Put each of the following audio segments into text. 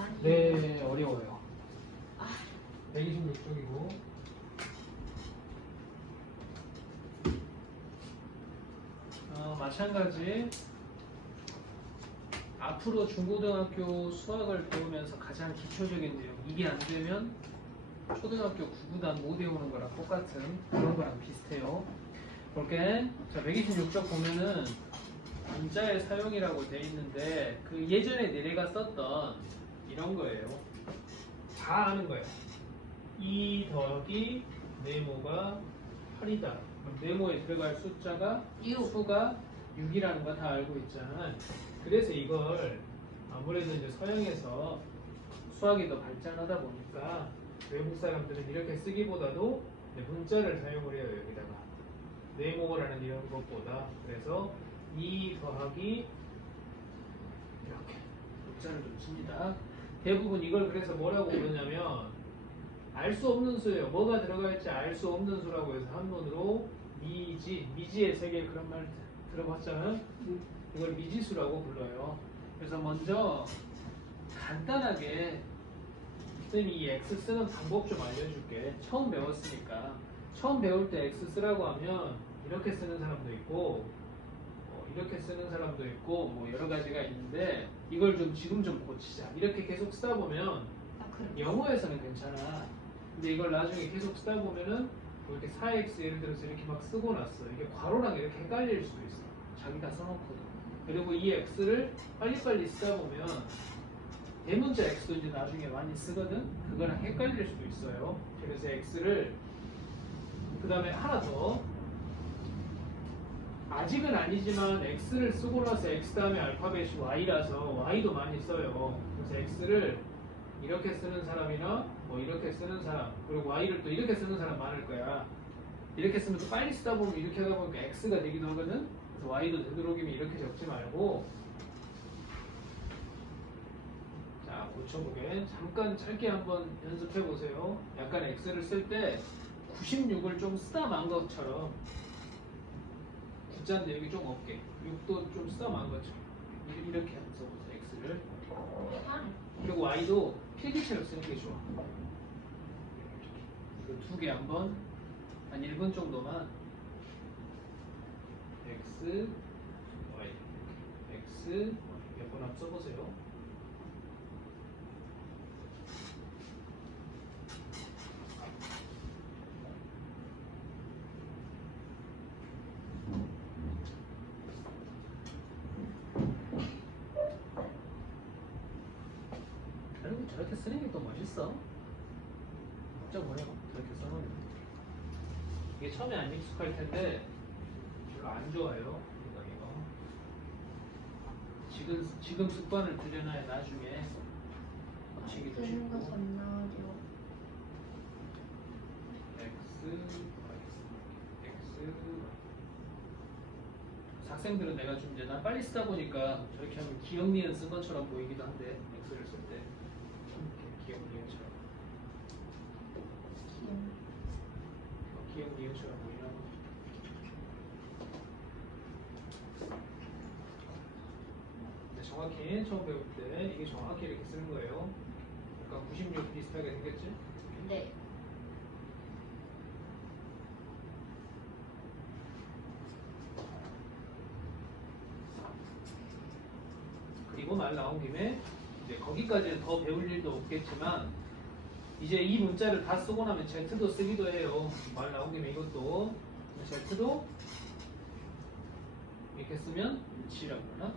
많이. 네, 어려워요. 아. 126쪽이고. 마찬가지. 앞으로 중고등학교 수학을 배우면서 가장 기초적인 내용, 이게 안 되면 초등학교 구구단 못 외우는 거랑 똑같은 그런 거랑 비슷해요. 볼게. 자, 126쪽 보면은 문자의 사용이라고 돼 있는데 그 예전에 내가 썼던 이런 거예요. 다 아는 거예요. 2 더하기 네모가 8이다. 그럼 네모에 들어갈 숫자가 6. 수가 6이라는 거 다 알고 있잖아. 그래서 이걸 아무래도 이제 서양에서 수학이 더 발전하다 보니까 외국 사람들은 이렇게 쓰기보다도 이제 문자를 사용을 해요. 여기다가 네모라는 이런 것보다. 그래서 2 더하기 이렇게 문자를 좀 씁니다. 대부분 이걸 그래서 뭐라고 부르냐면 알 수 없는 수예요. 뭐가 들어갈지 알 수 없는 수라고 해서 한문으로 미지의 세계 그런 말 들어봤잖아요. 이걸 미지수라고 불러요. 그래서 먼저 간단하게 쌤이 이 x 쓰는 방법 좀 알려줄게. 처음 배웠으니까. 처음 배울 때 x 쓰라고 하면 이렇게 쓰는 사람도 있고 이렇게 쓰는 사람도 있고 뭐 여러 가지가 있는데 이걸 좀 지금 좀 고치자. 이렇게 계속 쓰다 보면 영어에서는 괜찮아. 근데 이걸 나중에 계속 쓰다 보면은 뭐 이렇게 4x 예를 들어서 이렇게 막 쓰고 났어. 이게 괄호랑 이렇게 헷갈릴 수도 있어. 자기가 써놓거든. 그리고 이 x를 빨리빨리 쓰다 보면 대문자 x도 이제 나중에 많이 쓰거든. 그거랑 헷갈릴 수도 있어요. 그래서 x를 그 다음에 하나 더 아직은 아니지만 x를 쓰고 나서 x 다음에 알파벳이 y라서 y도 많이 써요. 그래서 x를 이렇게 쓰는 사람이나 뭐 이렇게 쓰는 사람 그리고 y를 또 이렇게 쓰는 사람 많을 거야. 이렇게 쓰면 또 빨리 쓰다 보면 이렇게 하다 보니까 x가 되기도 하거든. 그래서 y도 되도록이면 이렇게 적지 말고 자 고쳐보게 잠깐 짧게 한번 연습해 보세요. 약간 x를 쓸 때 96을 좀 쓰다 만 것처럼 9자인데 여기 좀 없게 6도 좀 쓰다 만 것처럼 이렇게 써보세요. x를 그리고 y도 필기체로 쓰는 게 좋아. 이거 두 개 한번 한 1분 정도만 x, y, x 몇 번 한번 써보세요. 그리고 저렇게 쓰는 게 또 멋있어. 진짜 뭐냐 저렇게 써놓으면 이게 처음에 안 익숙할 텐데 별로 안 좋아요. 지금 습관을 들여놔야 나중에 고치기도 되는 쉽고. 것이 안 나와요. x, y, x, y. 학생들은 내가 좀 이제 난 빨리 쓰다 보니까 저렇게 하면 기억 니은 쓴 것처럼 보이기도 한데 x를 쓸 때 기억 니은처럼 기억 니은처럼 보이나? 정확히 처음 배울 때 이게 정확히 이렇게 쓰는 거예요. 약간 96 비슷하게 생겼지? 네. 그리고 말 나온 김에 이제 거기까지는 더 배울 일도 없겠지만 이제 이 문자를 다 쓰고 나면 Z도 쓰기도 해요. 말 나온 김에 이것도 Z도 이렇게 쓰면 G라고 하나?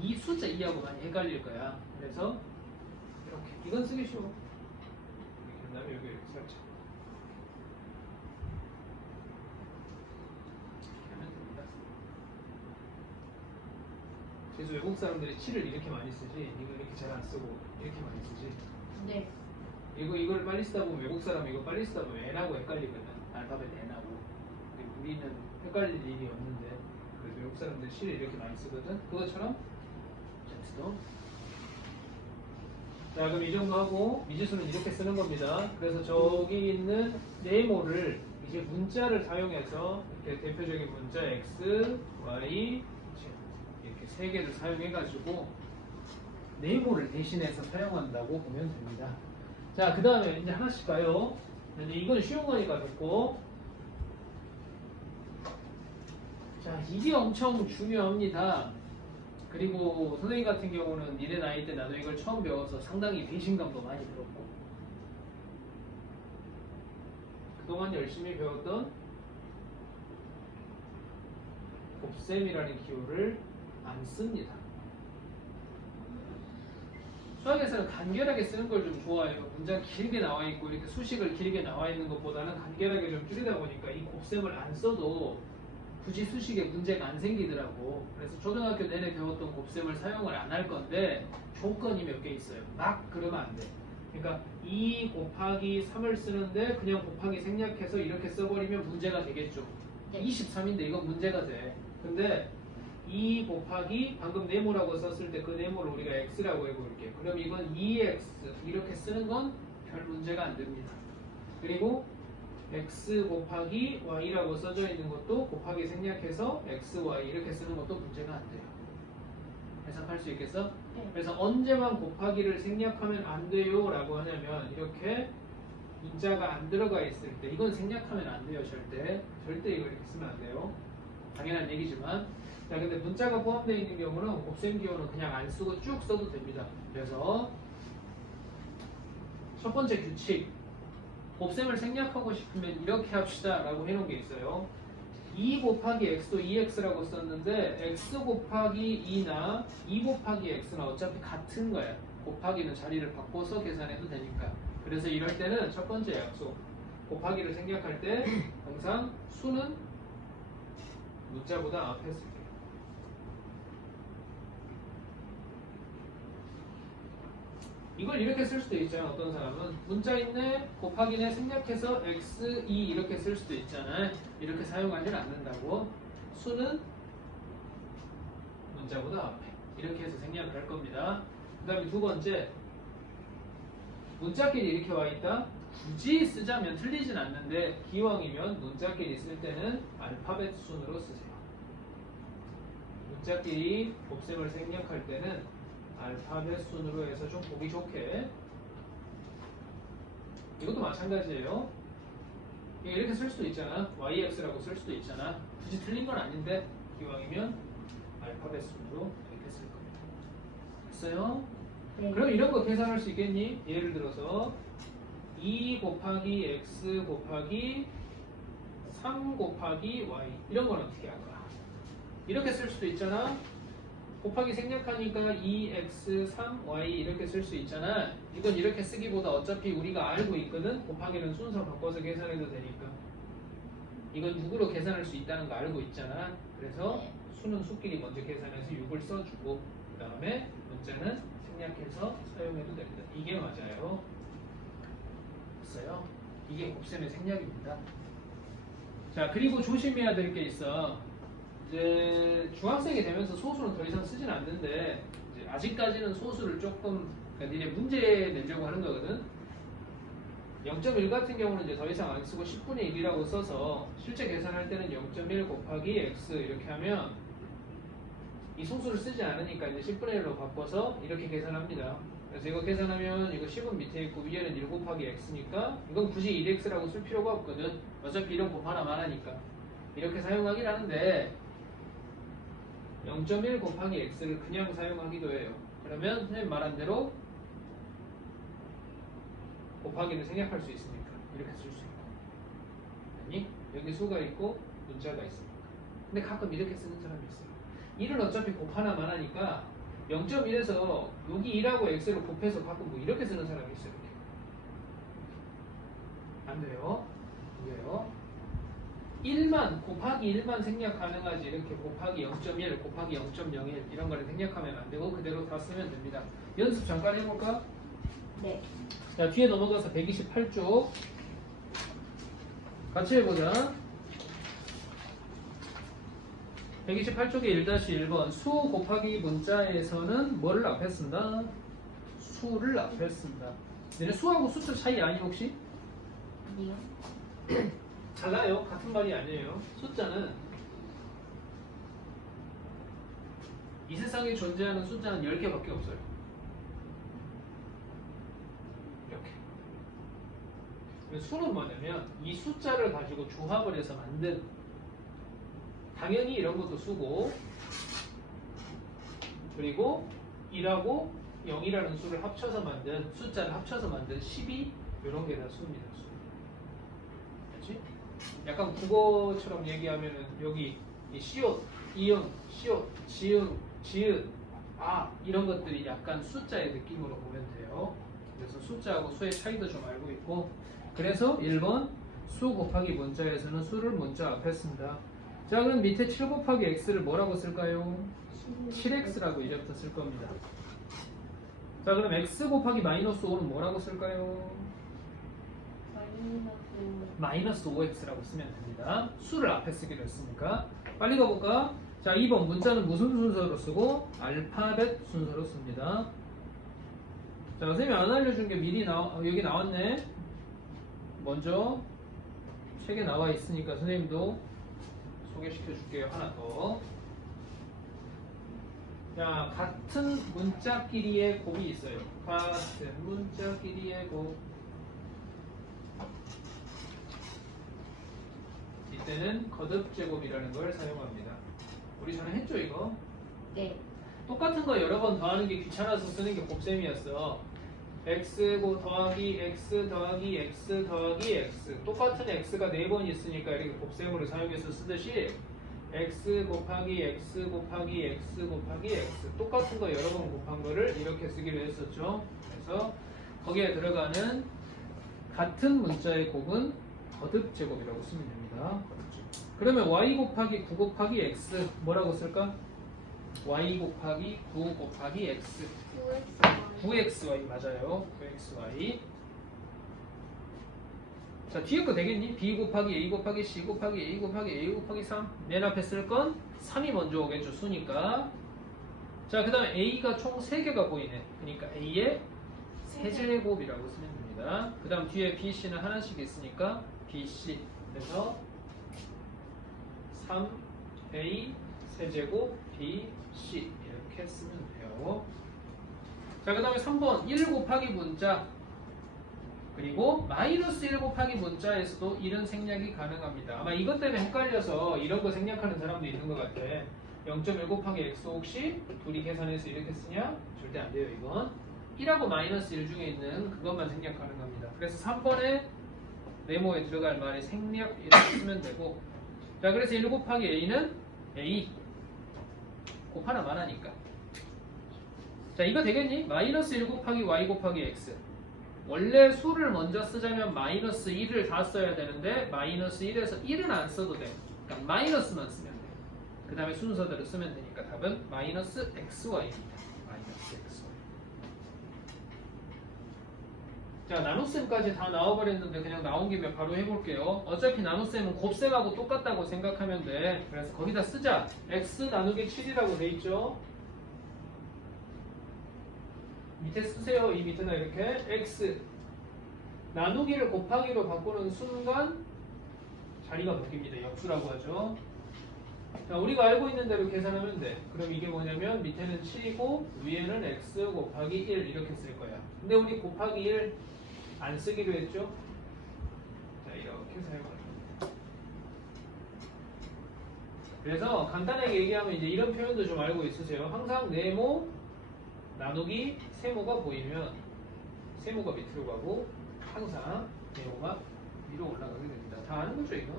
이 숫자 2하고 많이 헷갈릴 거야. 그래서 이렇게 이건 쓰기 쉬워. 이렇게 한 다음에 여기 이렇게 살짝 이렇게 하면 됩니다. 그래서 외국 사람들이 7을 이렇게 많이 쓰지 이걸 이렇게 잘 안 쓰고 이렇게 많이 쓰지. 네. 이걸 빨리 쓰다 보면 외국 사람 이거 빨리 쓰다 보면 N하고 헷갈리거든. 알파벳 N하고. 근데 우리는 헷갈릴 일이 없는데 그래서 외국 사람들 7을 이렇게 많이 쓰거든. 그것처럼 Z도. 자 그럼 이 정도 하고 미지수는 이렇게 쓰는 겁니다. 그래서 저기 있는 네모를 이제 문자를 사용해서 이렇게 대표적인 문자 X, Y, Z 이렇게 세 개를 사용해 가지고 네모를 대신해서 사용한다고 보면 됩니다. 자, 그 다음에 이제 하나씩 봐요. 이제 이건 쉬운 거니까 됐고. 자, 이게 엄청 중요합니다. 그리고 선생님 같은 경우는 니네 나이 때 나도 이걸 처음 배워서 상당히 배신감도 많이 들었고, 그동안 열심히 배웠던 곱셈이라는 기호를 안 씁니다. 수학에서는 간결하게 쓰는 걸 좀 좋아해요. 문장 길게 나와 있고 이렇게 수식을 길게 나와 있는 것보다는 간결하게 좀 줄이다 보니까 이 곱셈을 안 써도 굳이 수식에 문제가 안 생기더라고. 그래서 초등학교 내내 배웠던 곱셈을 사용을 안 할 건데 조건이 몇 개 있어요. 막 그러면 안 돼. 그러니까 2 곱하기 3을 쓰는데 그냥 곱하기 생략해서 이렇게 써버리면 문제가 되겠죠. 네. 23인데 이건 문제가 돼. 근데 2 곱하기 방금 네모라고 썼을 때 그 네모를 우리가 x라고 해볼게요. 그럼 이건 2x 이렇게 쓰는 건 별 문제가 안 됩니다. 그리고 x 곱하기 y라고 써져 있는 것도 곱하기 생략해서 x, y 이렇게 쓰는 것도 문제가 안 돼요. 해석할 수 있겠어? 네. 그래서 언제만 곱하기를 생략하면 안 돼요 라고 하냐면 이렇게 인자가 안 들어가 있을 때 이건 생략하면 안 돼요. 절대 이거 이렇게 쓰면 안 돼요. 당연한 얘기지만 자, 근데 문자가 포함되어 있는 경우는 곱셈 기호는 그냥 안 쓰고 쭉 써도 됩니다. 그래서 첫 번째 규칙, 곱셈을 생략하고 싶으면 이렇게 합시다 라고 해놓은 게 있어요. 2 곱하기 x도 2x라고 썼는데 x 곱하기 2나 2 곱하기 x는 어차피 같은 거야. 곱하기는 자리를 바꿔서 계산해도 되니까. 그래서 이럴 때는 첫 번째 약속, 곱하기를 생략할 때 항상 수는 문자보다 앞에 쓸게요. 이걸 이렇게 쓸 수도 있잖아. 어떤 사람은 문자인데 곱하기네 생략해서 x2 이렇게 쓸 수도 있잖아. 이렇게 사용하지는 않는다고. 수는 문자보다 앞에 이렇게 해서 생략을 할 겁니다. 그 다음에 두 번째, 문자끼리 이렇게 와 있다. 굳이 쓰자면 틀리진 않는데 기왕이면 문자끼리 쓸 때는 알파벳 순으로 쓰세요. 문자끼리 곱셈을 생략할 때는 알파벳 순으로 해서 좀 보기 좋게. 이것도 마찬가지예요. 이렇게 쓸 수도 있잖아. yx라고 쓸 수도 있잖아. 굳이 틀린 건 아닌데 기왕이면 알파벳 순으로 이렇게 쓸 겁니다. 됐어요? 네. 그럼 이런 거 계산할 수 있겠니? 예를 들어서 2 곱하기 x 곱하기 3 곱하기 y 이런 건 어떻게 할까? 이렇게 쓸 수도 있잖아. 곱하기 생략하니까 2x, 3y 이렇게 쓸 수 있잖아. 이건 이렇게 쓰기보다 어차피 우리가 알고 있거든. 곱하기는 순서 바꿔서 계산해도 되니까. 이건 6으로 계산할 수 있다는 거 알고 있잖아. 그래서 네. 수는 수끼리 먼저 계산해서 6을 써주고 그 다음에 문자는 생략해서 사용해도 됩니다. 이게 맞아요. 됐어요? 이게 곱셈의 생략입니다. 자, 그리고 조심해야 될 게 있어. 이제 중학생이 되면서 소수는 더 이상 쓰진 않는데 이제 아직까지는 소수를 조금 그러니까 니네 문제 내려고 하는 거거든. 0.1 같은 경우는 이제 더 이상 안 쓰고 10분의 1이라고 써서 실제 계산할 때는 0.1 곱하기 x 이렇게 하면 이 소수를 쓰지 않으니까 이제 10분의 1로 바꿔서 이렇게 계산합니다. 그래서 이거 계산하면 이거 10은 밑에 있고 위에는 1 곱하기 x니까 이건 굳이 1x라고 쓸 필요가 없거든. 어차피 이런 곱 하나만 하니까 이렇게 사용하긴 하는데 0.1 곱하기 x를 그냥 사용하기도 해요. 그러면 선생님 말한 대로 곱하기를 생략할 수 있으니까 이렇게 쓸 수 있고, 아니 여기 수가 있고 문자가 있으니까. 근데 가끔 이렇게 쓰는 사람이 있어요. 1은 어차피 곱 하나만 하니까 0.1에서 여기 2라고 x를 곱해서 가끔 뭐 이렇게 쓰는 사람이 있어요. 이렇게. 안 돼요. 왜요? 1만 곱하기 1만 생략 가능하지. 이렇게 곱하기 0.1 곱하기 0.01 이런 거를 생략하면 안 되고 그대로 다 쓰면 됩니다. 연습 잠깐 해볼까? 네. 자, 뒤에 넘어가서 128쪽 같이 해보자. 128쪽에 1-1번 수 곱하기 문자에서는 뭐를 앞에 쓴다? 수를 앞에 쓴다. 얘네 수하고 숫자 차이 아니 혹시? 아니요. 달라요. 같은 말이 아니에요. 숫자는 이 세상에 존재하는 숫자는 10개밖에 없어요. 수는 뭐냐면 이 숫자를 가지고 조합을 해서 만든, 당연히 이런 것도 수고, 그리고 1하고 0이라는 수를 합쳐서 만든, 숫자를 합쳐서 만든 12, 이런 게 다 수입니다. 수. 그렇지? 약간 국어처럼 얘기하면은 여기 이 시옷, 이응, 시옷, 지응, 지읒, 이런 것들이 약간 숫자의 느낌으로 보면 돼요. 그래서 숫자하고 수의 차이도 좀 알고 있고, 그래서 1번 수 곱하기 문자에서는 수를 문자 앞에 씁니다. 자, 그럼 밑에 7 곱하기 x를 뭐라고 쓸까요? 7x라고 이제부터 쓸 겁니다. 자, 그럼 x 곱하기 마이너스 5는 뭐라고 쓸까요? 마이너스 5x라고 쓰면 됩니다. 수를 앞에 쓰기로 했으니까. 빨리 가볼까? 자, 2번 문자는 무슨 순서로 쓰고? 알파벳 순서로 씁니다. 자, 선생님이 안 알려준 게 미리 여기 나왔네. 먼저 책에 나와 있으니까 선생님도 소개시켜 줄게요. 하나 더. 자, 같은 문자끼리의 곱이 있어요. 같은 문자끼리의 곱. 이때는 거듭제곱이라는 걸 사용합니다. 우리 전에 했죠, 이거? 네. 똑같은 거 여러 번 더하는 게 귀찮아서 쓰는 게 곱셈이었어. x 더하기 x 더하기 x 더하기 x. 똑같은 x가 4번 있으니까 이렇게 곱셈으로 사용해서 쓰듯이 x 곱하기 x 곱하기 x 곱하기 x. 똑같은 거 여러 번 곱한 거를 이렇게 쓰기로 했었죠. 그래서 거기에 들어가는 같은 문자의 곱은 거듭제곱이라고 쓰면 됩니다. 거듭제곱. 그러면 y 곱하기 9 곱하기 x 뭐라고 쓸까? y 곱하기 9 곱하기 x 9xy 맞아요. 9xy. 자, 뒤에 거 되겠니? b 곱하기 a 곱하기 c 곱하기 a 곱하기 a 곱하기 3. 맨 앞에 쓸 건 3이 먼저 오겠죠. 수니까. 자, 그 다음에 a가 총 3개가 보이네. 그러니까 a의 세제곱이라고 쓰면 됩니다. 그 다음 뒤에 b, c는 하나씩 있으니까 bc. 그래서 3a 세제곱 bc 이렇게 쓰면 돼요. 자, 그 다음에 3번 1 곱하기 문자 그리고 마이너스 1 곱하기 문자에서도 이런 생략이 가능합니다. 아마 이것 때문에 헷갈려서 이런 거 생략하는 사람도 있는 것 같아. 0.1 곱하기 x 혹시 둘이 계산해서 이렇게 쓰냐? 절대 안 돼요. 이건 1하고 마이너스 1 중에 있는 그것만 생략 가능합니다. 그래서 3번에 네모에 들어갈 말이 생략 이렇게 쓰면 되고, 자, 그래서 1 곱하기 a는 a 곱 하나만 하니까. 자, 이거 되겠니? 마이너스 1 곱하기 y 곱하기 x. 원래 수를 먼저 쓰자면 마이너스 1을 다 써야 되는데 마이너스 1에서 1은 안 써도 돼. 그러니까 마이너스만 쓰면 돼. 그 다음에 순서대로 쓰면 되니까 답은 마이너스 xy입니다. 마이너스 xy. 자, 나눗셈까지 다 나와버렸는데 그냥 나온 김에 바로 해볼게요. 어차피 나눗셈은 곱셈하고 똑같다고 생각하면 돼. 그래서 거기다 쓰자. x 나누기 7이라고 돼 있죠. 밑에 쓰세요. 이 밑에다 이렇게 x 나누기를 곱하기로 바꾸는 순간 자리가 바뀝니다. 역수라고 하죠. 자, 우리가 알고 있는 대로 계산하면 돼. 그럼 이게 뭐냐면 밑에는 7이고 위에는 x 곱하기 1 이렇게 쓸 거야. 근데 우리 곱하기 1 안 쓰기로 했죠? 자, 이렇게 사용하는 겁니다. 그래서 간단하게 얘기하면 이제 이런 표현도 좀 알고 있으세요. 항상 네모 나누기 세모가 보이면 세모가 밑으로 가고 항상 네모가 위로 올라가게 됩니다. 다 아는 거죠, 이거?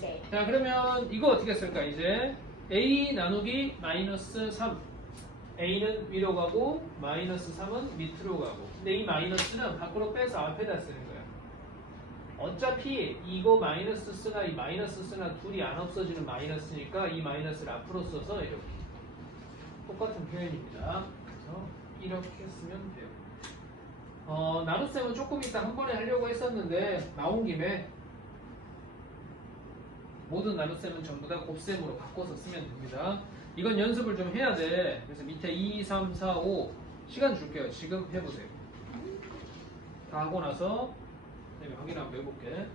네. 자, 그러면 이거 어떻게 쓸까? 이제 a 나누기 마이너스 3. a는 위로 가고 마이너스 3은 밑으로 가고. 근데 이 마이너스는 밖으로 빼서 앞에다 쓰는 거야. 어차피 이거 마이너스 쓰나 이 마이너스 쓰나 둘이 안 없어지는 마이너스니까 이 마이너스를 앞으로 써서 이렇게 똑같은 표현입니다. 그래서 이렇게 쓰면 돼요. 나눗셈은 조금 이따 한 번에 하려고 했었는데 나온 김에 모든 나눗셈은 전부 다 곱셈으로 바꿔서 쓰면 됩니다. 이건 연습을 좀 해야 돼. 그래서 밑에 2, 3, 4, 5 시간 줄게요. 지금 해보세요. 다 하고 나서 확인 한번 해볼게.